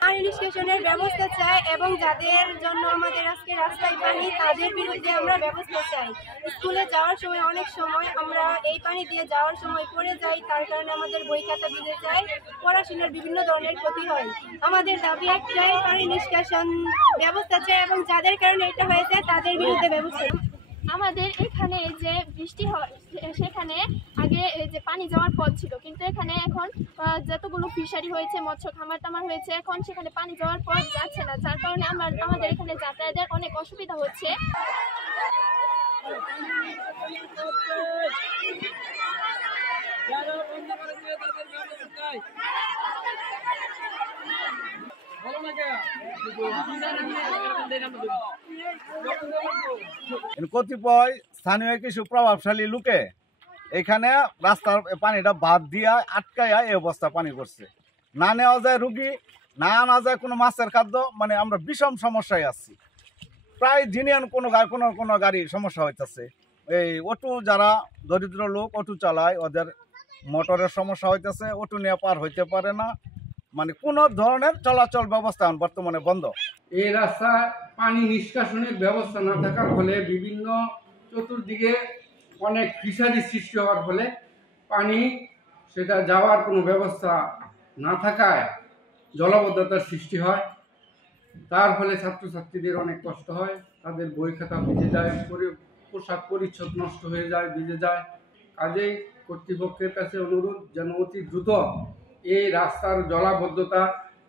পানি নিষ্কাশনের ব্যবস্থা চাই এবং যাদের জন্য আমাদের আজকে রাস্তায় পানি তাদের বিরুদ্ধে আমরা ব্যবস্থা চাই। স্কুলে যাওয়ার সময় অনেক সময় আমরা এই পানি দিয়ে যাওয়ার সময় পড়ে যাই, তার কারণে আমাদের বই খাতা ভিজে যায়, পড়াশোনার বিভিন্ন ধরনের ক্ষতি হয়। আমাদের দাবি একটাই, পানি নিষ্কাশন ব্যবস্থা চাই এবং যাদের কারণে এটা হয়েছে তাদের বিরুদ্ধে ব্যবস্থা। আমাদের এখানে যে বৃষ্টি হয় সেখানে আগে যে পানি যাওয়ার পথ ছিল, কিন্তু এখানে এখন যতগুলো ফিশারি হয়েছে, মৎস্য খামার টামার হয়েছে, এখন সেখানে পানি যাওয়ার পথ যাচ্ছে না, যার কারণে আমাদের এখানে যাতায়াতের অনেক অসুবিধা হচ্ছে। কতিপয় স্থানীয় কিছু প্রভাবশালী লোকে এখানে রাস্তার পানিটা বাদ দিয়া আটকাইয়া এই অবস্থা পানি করছে। না নেওয়া যায় রুগী, না আনা যায় কোনো মাছের খাদ্য, মানে আমরা বিষম সমস্যায় আছি। প্রায় দিনে কোনো গাড়ি সমস্যা হইতেছে। এই অটো যারা দরিদ্র লোক অটো চালায়, ওদের মোটরের সমস্যা হইতেছে, অটো নিয়ে পার হইতে পারে না, মানে কোনো ধরনের চলাচল ব্যবস্থা বর্তমানে বন্ধ। এই রাস্তায় পানি নিষ্কাশনের ব্যবস্থা না থাকার ফলে বিভিন্ন চতুর্দিকে অনেক ফিশারি সৃষ্টি হওয়ার ফলে পানি সেটা যাওয়ার কোনো ব্যবস্থা না থাকায় জলাবদ্ধতার সৃষ্টি হয়। তার ফলে ছাত্রছাত্রীদের অনেক কষ্ট হয়, তাদের বই খাতা ভিজে যায়, পোশাক পরিচ্ছদ নষ্ট হয়ে যায়, ভিজে যায়। কাজেই কর্তৃপক্ষের কাছে অনুরোধ যেন অতি দ্রুত এই রাস্তার জলাবদ্ধতা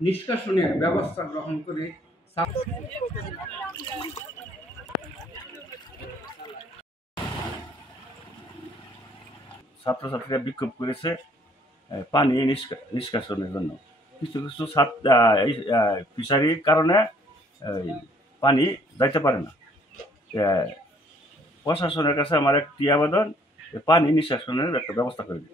নিষ্কাশনের ব্যবস্থা গ্রহণ করে ছাত্রছাত্রীরা বিক্ষোভ করেছে পানি নিষ্কাশনের জন্য। কিছু কিছু ফিশারির কারণে পানি যাইতে পারে না। প্রশাসনের কাছে আমার একটি আবেদন, পানি নিষ্কাশনের একটা ব্যবস্থা করে দিন।